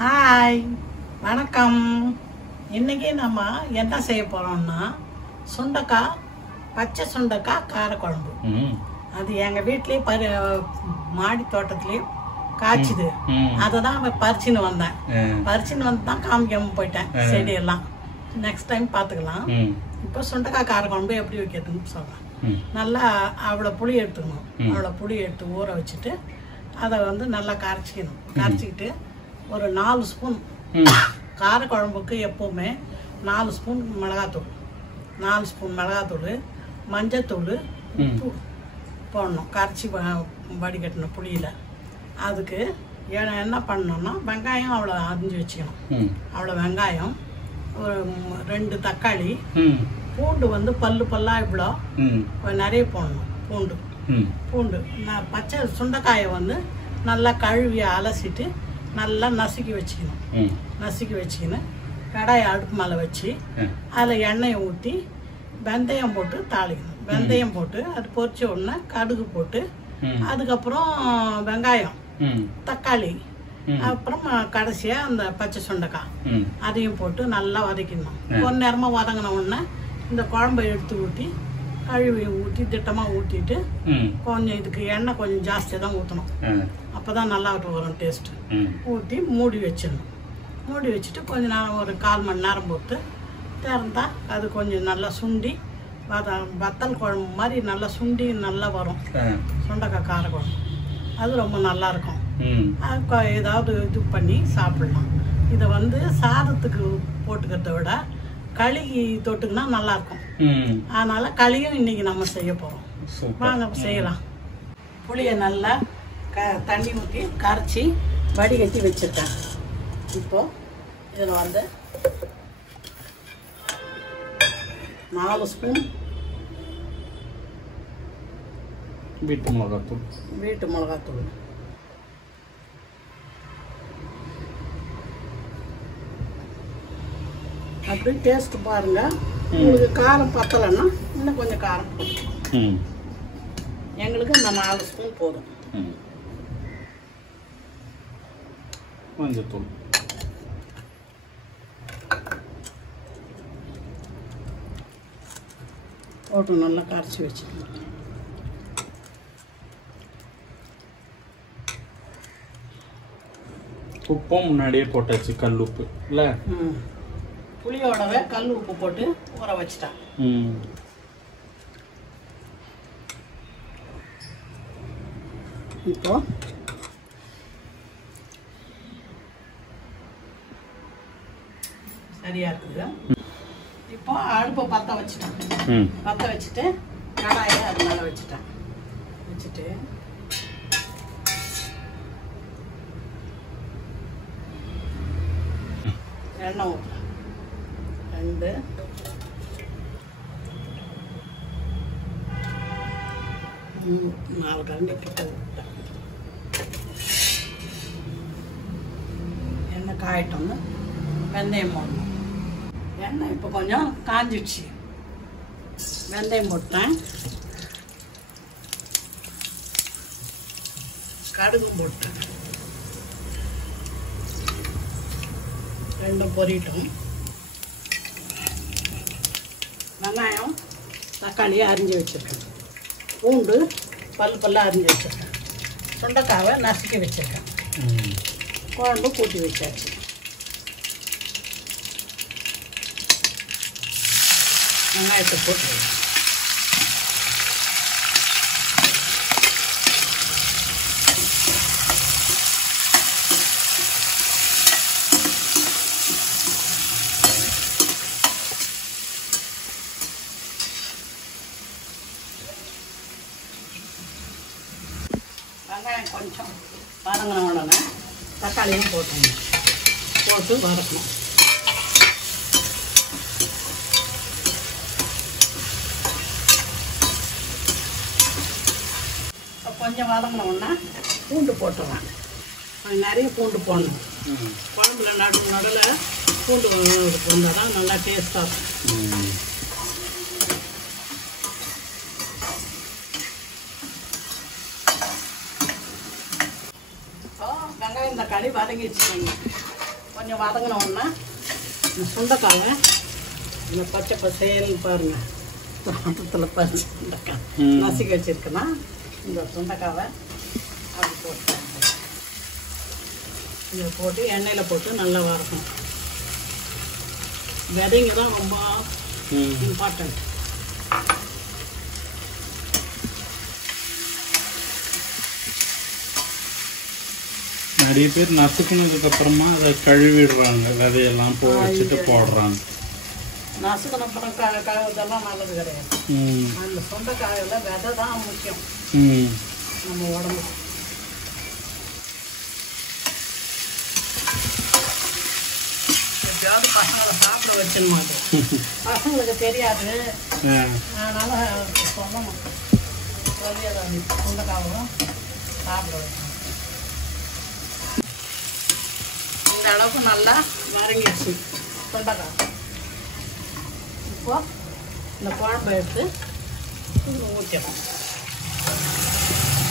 Hi வணக்கம். இன்றைக்கி நம்ம என்ன செய்ய போகிறோம்னா சுண்டைக்காய், பச்சை சுண்டைக்காய் காரக்குழம்பு. அது எங்கள் வீட்லேயே மாடி தோட்டத்துலேயும் காய்ச்சிது. அதை தான் பறிச்சுன்னு வந்தேன். பறிச்சுன்னு வந்து தான் காமிக்காமல் போயிட்டேன் செடியெல்லாம். நெக்ஸ்ட் டைம் பார்த்துக்கலாம். இப்போ சுண்டைக்காய் காரக்குழம்பு எப்படி வைக்கிறதுன்னு சொல்கிறேன். நல்லா அவ்வளோ புளி எடுத்துக்கணும். அவ்வளோ புளி எடுத்து ஊற வச்சுட்டு அதை வந்து நல்லா கரைச்சிக்கணும். கரைச்சிக்கிட்டு ஒரு 4 ஸ்பூன் காரக்குழம்புக்கு எப்போவுமே 4 ஸ்பூன் மிளகாத்தூள், 4 ஸ்பூன் மிளகாத்தூள், மஞ்சத்தூள், உப்பு போடணும். கரைச்சி வடிகட்டணும் புளியில். அதுக்கு என்ன பண்ணணும்னா வெங்காயம் அவ்வளோ அரிஞ்சு வச்சுக்கணும். அவ்வளோ வெங்காயம், ஒரு 2 தக்காளி, பூண்டு வந்து பல்லாக இவ்வளோ நிறைய போடணும். பூண்டு பச்சை சுண்டைக்காயை வந்து நல்லா கழுவி அலசிட்டு நல்லா நசுக்கி வச்சுக்கணும். கடாயை அடுப்பு மேலே வச்சு அதில் எண்ணெயை ஊற்றி வெந்தயம் போட்டு தாளிக்கணும். வெந்தயம் போட்டு அது பொரிச்ச உடனே கடுகு போட்டு அதுக்கப்புறம் வெங்காயம், தக்காளி, அப்புறம் கடைசியாக அந்த பச்சை சுண்டைக்காய் அதையும் போட்டு நல்லா வதக்கணும். கொஞ்ச நேரமாக வதங்கின உடனே இந்த குழம்பை எடுத்து ஊற்றி கழுவி ஊற்றி திட்டமாக ஊற்றிட்டு கொஞ்சம் இதுக்கு எண்ணெய் கொஞ்சம் ஜாஸ்தியாக தான் ஊற்றணும். அப்போ தான் நல்லா வரும் டேஸ்ட்டு. ஊற்றி மூடி வச்சிடணும். மூடி வச்சுட்டு கொஞ்சம் நேரம் ஒரு 1/4 மணி நேரம் போட்டு திறந்தா அது கொஞ்சம் நல்லா சுண்டி வத்தல் குழம்பு மாதிரி நல்லா சுண்டி நல்லா வரும். சுண்டைக்காய் காரக்குழம்பு அது ரொம்ப நல்லாயிருக்கும். ஏதாவது இது பண்ணி சாப்பிடலாம். இதை வந்து சாதத்துக்கு போட்டுக்கிறத விட களிக்கு தொட்டுக்குன்னா நல்லாயிருக்கும். அதனால் களியும் இன்றைக்கி நம்ம செய்ய போகிறோம். வாங்க செய்யலாம். புளியை நல்லா தண்ணி ஊற்றி கரைச்சி வடிகட்டி வச்சுருக்கேன். இப்போது இதில் வந்து 4 ஸ்பூன் வீட்டு மிளகாத்தூள், அப்படி டேஸ்ட் பாருங்க. உங்களுக்கு காரம் பத்தலைன்னா இன்னும் கொஞ்சம் காரம் போடும். எங்களுக்கு இந்த 4 ஸ்பூன் போதும். மஞ்சத்தூள் போட்டு நல்லா கரைச்சி வச்சுக்கணும். உப்பும் முன்னாடியே போட்டாச்சு, கல் உப்பு இல்லை? புளியோடவே கல் உப்பு போட்டு ஊற வச்சுட்டேன். இப்போ சரியா இருக்குது. இப்போ அடுப்பை பற்ற வச்சுட்டு கடாயை அது மேலே வச்சுட்டு எண்ணெய் ஊற்றுறேன். 2 4 கரண்டி கிட்ட விட்டேன். எண்ணெய் காயட்டோம்னு வெந்தயம் போடணும். எண்ணெய் இப்போ கொஞ்சம் காஞ்சிடுச்சு. வெந்தயம் போட்டேன். கடுகும் போட்டேன். 2 பொரியட்டும். வெங்காயம், தக்காளியை அரிஞ்சு வச்சுருக்கேன். பூண்டு பல்லாக அரிஞ்சு வச்சுருக்கேன். சுண்டைக்காவை நசுக்கி வச்சுருக்கேன். குழம்பு கூட்டி வச்சாச்சு. வெங்காயத்தை போட்டு வெங்காயம் கொஞ்சம் வதங்கின உடனே தக்காளியும் போட்டு வதக்கணும். கொஞ்சம் வதங்கின உடனே பூண்டு போட்டுருவேன். நிறைய பூண்டு போடணும். குழம்புல நடுவில் பூண்டு வந்தால் தான் நல்லா டேஸ்ட்டாக இருக்கும். வெங்காயம் தக்காளி வதங்கி வச்சுக்கோங்க. கொஞ்சம் வதங்கினோன்னா இந்த சுண்டைக்காயை இந்த பச்சை பசேல்னு பாருங்கள் தோட்டத்தில் பறிச்சு சுண்டைக்காய் நசுக்கி வச்சுருக்கேன்னா இந்த சுண்டைக்காவை அப்படி போட்டு இதை போட்டு எண்ணெயில் போட்டு நல்லா வதக்கணும். விதைங்க தான் ரொம்ப இம்பார்ட்டண்ட். நிறைய பேர் நசுக்கினதுக்கு அப்புறமா அதை கழுவிடுறாங்க, விதையெல்லாம் வச்சுட்டு போடுறாங்க. நசுக்கின அப்புறம் இதெல்லாம் நல்லது கிடையாது. அந்த சொந்தக்காயில் விதை தான் முக்கியம் நம்ம உடம்புக்கு. எப்பயாவது பசங்களை சாப்பிட வச்சிருமா, பசங்களுக்கு தெரியாது, அதனால சொல்லணும் சொல்லி அதை சொந்தக்காவும் சாப்பிட வைக்கணும். இந்த அளவுக்கு நல்லா வதங்கிடுச்சு சொந்தக்காய். இப்போ இந்த குழம்பை எடுத்து ஊற்றிடணும்.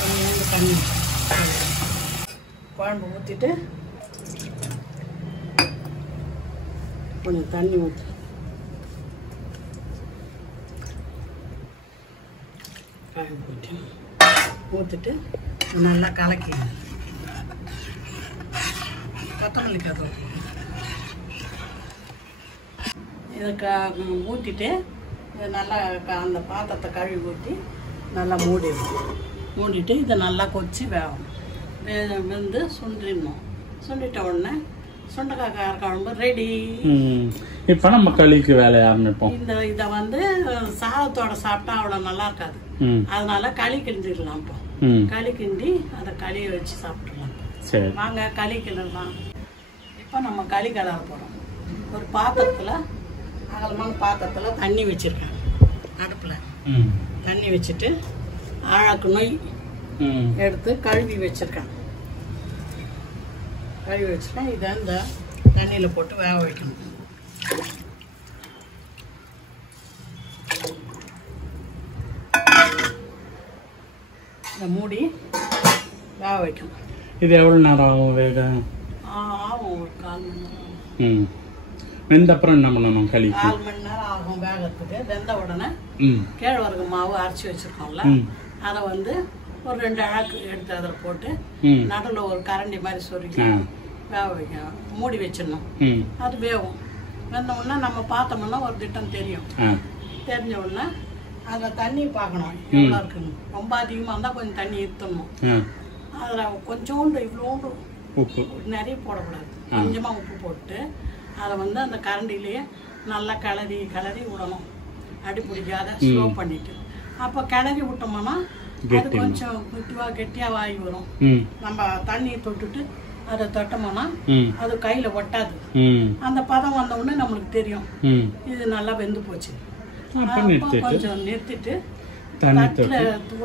கொஞ்சம் தண்ணி குழம்பு ஊற்றிட்டு கொஞ்சம் தண்ணி ஊற்றி குழம்பு ஊற்றிட்டு நல்லா கலக்கி கொத்தமல்லி கருவேப்பிலை இதை ஊற்றிட்டு இதை நல்லா அந்த பாத்திரத்தை கழுவி ஊற்றி நல்லா மூடிட்டு இதை நல்லா கொச்சி வேகும். வெந்து சுண்டிடணும். சுண்டிட்ட உடனே சுண்டைக்காய் கார குழம்பு ரெடி. இப்போ நம்ம களிக்கு வேலையை ஆரம்பிப்போம். இதை வந்து சாதத்தோட சாப்பிட்டா அவ்வளோ நல்லா இருக்காது, அதனால களி கிண்டிடலாம். இப்போ களி கிண்டி அதை களியை வச்சு சாப்பிட்றலாம். சரி வாங்க களி கிண்டலாம். இப்போ நம்ம களி கிளற போகிறோம். ஒரு பாத்திரத்தில், அகலமான பாத்திரத்தில் தண்ணி வச்சுருக்கேன். அடுப்பில் தண்ணி வச்சுட்டு ஆழாக்கு நொய் எடுத்து கழுவி வச்சுருக்கேன். இதை இந்த தண்ணியில் போட்டு வேக வைக்கணும். இதை மூடி வேக வைக்கணும். இது எவ்வளோ நேரம் ஆகும் வேக? ஆகும் ஒரு 1/4 மணி நேரம். வெந்த அப்புறம் என்ன பண்ணணும்? களி 4 மணி நேரம் ஆகும் வேகத்துக்கு. வெந்த உடனே கேழ்வரகு மாவு அரைச்சி வச்சுருக்கோம்ல, அதை வந்து ஒரு 2 அழகு எடுத்து அதில் போட்டு நடுவில் ஒரு கரண்டி மாதிரி சொருக்கி வேக வைக்கணும். மூடி வச்சிடணும். அது வேகும். வெந்த உடனே நம்ம பார்த்தோம்னா ஒரு திட்டம் தெரியும். தெரிஞ்ச உடனே அதில் தண்ணி பார்க்கணும் எவ்வளோ இருக்குன்னு. ரொம்ப அதிகமாக இருந்தால் கொஞ்சம் தண்ணி ஊற்றணும். அதில் கொஞ்சோண்டு இவ்வளோண்டு உப்பு, நிறைய போடக்கூடாது, கொஞ்சமாக உப்பு போட்டு அதை வந்து அந்த கரண்டிலேயே நல்லா கிளறி விடணும். அடி பிடிக்காத ஸ்லோ பண்ணிட்டு. அப்போ கிளறி விட்டோம்னா அது கொஞ்சம் கெட்டியாக வாங்கி வரும். நம்ம தண்ணியை தொட்டுட்டு அதை தொட்டோம்னா அது கையில் ஒட்டாது. அந்த பதம் வந்த உடனே நம்மளுக்கு தெரியும் இது நல்லா வெந்து போச்சு. கொஞ்சம் நிறுத்திட்டு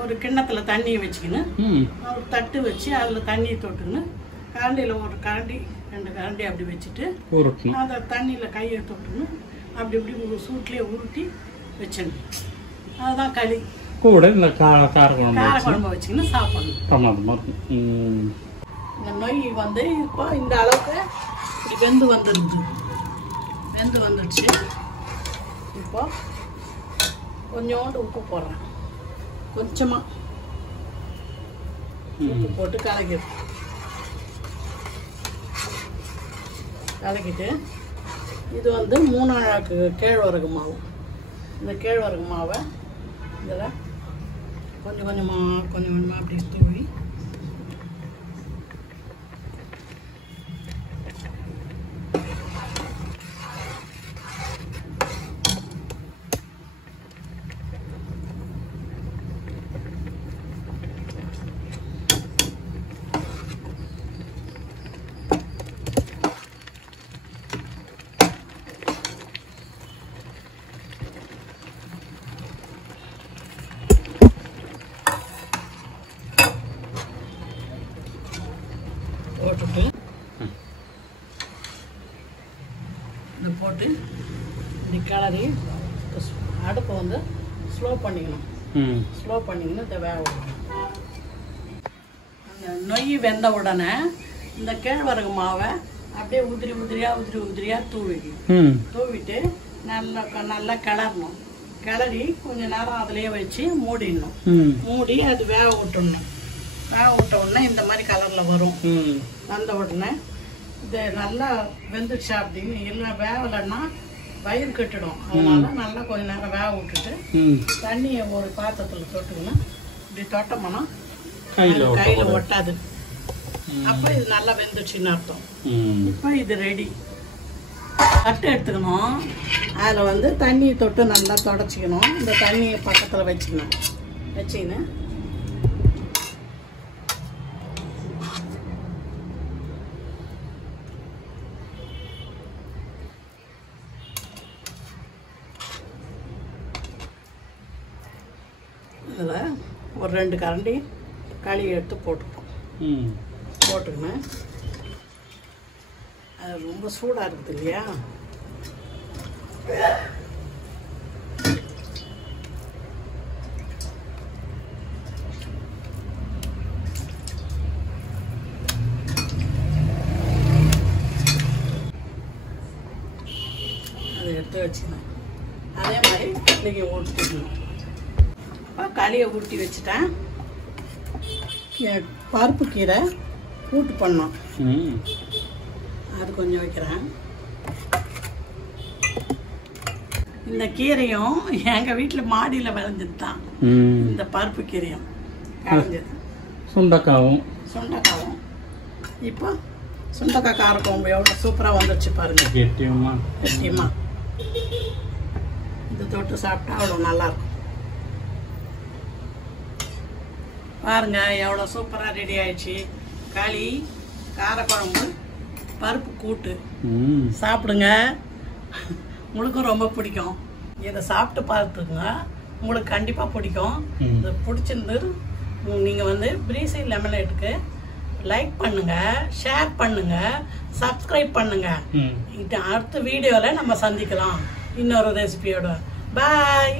ஒரு கிண்ணத்தில் தண்ணியை வச்சுக்கின்னு ஒரு தட்டு வச்சு அதில் தண்ணியை தொட்டுக்கின்னு கரண்டியில் ஒரு கரண்டி 2 கரண்டி அப்படி வச்சுட்டு அந்த தண்ணியில் கையை தொட்டுன்னு அப்படி இப்படி சூட்லேயே உருட்டி வச்சிடணும். அதுதான் களி. கூட இந்த கார குழம்பு வச்சுக்கின்னு சாப்பிடணும். இந்த நொய் வந்து இப்போ இந்த அளவுக்கு இப்படி வெந்து வந்துடுச்சு. இப்போ கொஞ்சோண்டு உப்பு போடுறேன். கொஞ்சமாக உப்பு போட்டு கலக்கிட்டு இது வந்து 3 அழகு கேழ்வரகு மாவு. இந்த கேழ்வரகு மாவை இதில் கொஞ்சம் கொஞ்சமாக அப்படி தூவி போட்டுட்டு இதை போட்டு இப்படி கிளறி அடுப்பை வந்து ஸ்லோ பண்ணிக்கணும். ஸ்லோ பண்ணிக்கணும். இதை வேக விடணும். அந்த நொய் வெந்த உடனே இந்த கேழ்வரகு மாவை அப்படியே உதிரி உதிரியா தூவிட்டு நல்லா கிளறணும். கிளறி கொஞ்ச நேரம் அதுலயே வச்சு மூடிடணும். மூடி அது வேக விட்டுடணும். வேக விட்ட உடனே இந்த மாதிரி கலர்ல வரும். வந்த உடனே இது நல்லா வெந்துடுச்சா அப்படின்னு இல்லை வேகலைன்னா வயிறு கட்டிடும். அதனால நல்லா கொஞ்ச நேரம் வேக விட்டுட்டு தண்ணியை ஒரு பாத்திரத்துல தொட்டுக்கணும். இப்படி தொட்டோம்னா கையில ஒட்டாது. அப்ப இது நல்லா வெந்துடுச்சுன்னு அர்த்தம். இப்ப இது ரெடி. தட்டு எடுத்துக்கணும். அதில் தண்ணியை தொட்டு நல்லா தொடச்சிக்கணும். இந்த தண்ணியை பக்கத்தில் வச்சுக்கணும். வச்சுக்கின்னு இதில் ஒரு 2 கரண்டி களி எடுத்து போட்டுக்கணும். அது ரொம்ப சூடாக இருக்குது இல்லையா? அதை எடுத்து வச்சுக்கணும். அதே மாதிரி இன்றைக்கி ஊற்றிக்கணும். இப்போ களியை ஊட்டி வச்சுட்டேன். பருப்பு கீரை கூட்டு பண்ணோம். அது கொஞ்சம் வைக்கிறேன். இந்த கீரையும் எங்கள் வீட்டில் மாடியில் விளைஞ்சது தான். இந்த பருப்பு கீரையும் விளைஞ்சது. சுண்டக்காவும் இப்போ சுண்டக்காய் காரக்குழம்பு எவ்வளோ சூப்பராக வந்துடுச்சு பாருங்க. கெட்டியமா இது தொட்டு சாப்பிட்டா அவ்வளோ நல்லாயிருக்கும். பாருங்க எவ்வளோ சூப்பராக ரெடி ஆயிடுச்சு. களி, காரக்குழம்பு, பருப்பு கூட்டு. சாப்பிடுங்க, உங்களுக்கும் ரொம்ப பிடிக்கும். இதை சாப்பிட்டு பார்த்துங்க, உங்களுக்கு கண்டிப்பாக பிடிக்கும். இது பிடிச்சிருந்து நீங்கள் பிரீசி லெமனேட்டுக்கு லைக் பண்ணுங்க, ஷேர் பண்ணுங்க, சப்ஸ்கிரைப் பண்ணுங்க. அடுத்த வீடியோவில் நம்ம சந்திக்கலாம் இன்னொரு ரெசிபியோட. பாய்.